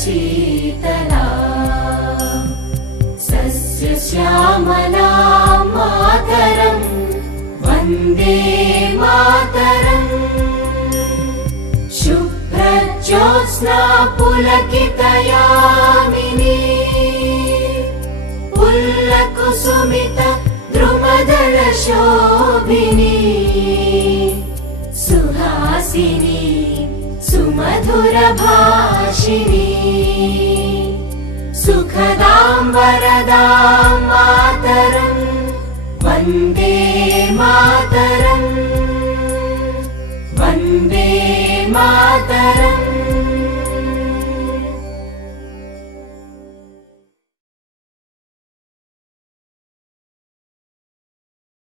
शीतला सस्यश्यामला मातरं वन्दे मातरम् शुभ्रज्योत्स्ना पुलकितयामिनी पुल्लकुसुमित द्रुमदलशोभिनी सुहासिनी सुमधुरभाषिणी सुखदां वरदां मातरं वन्दे मातरम् वन्दे मातरम्।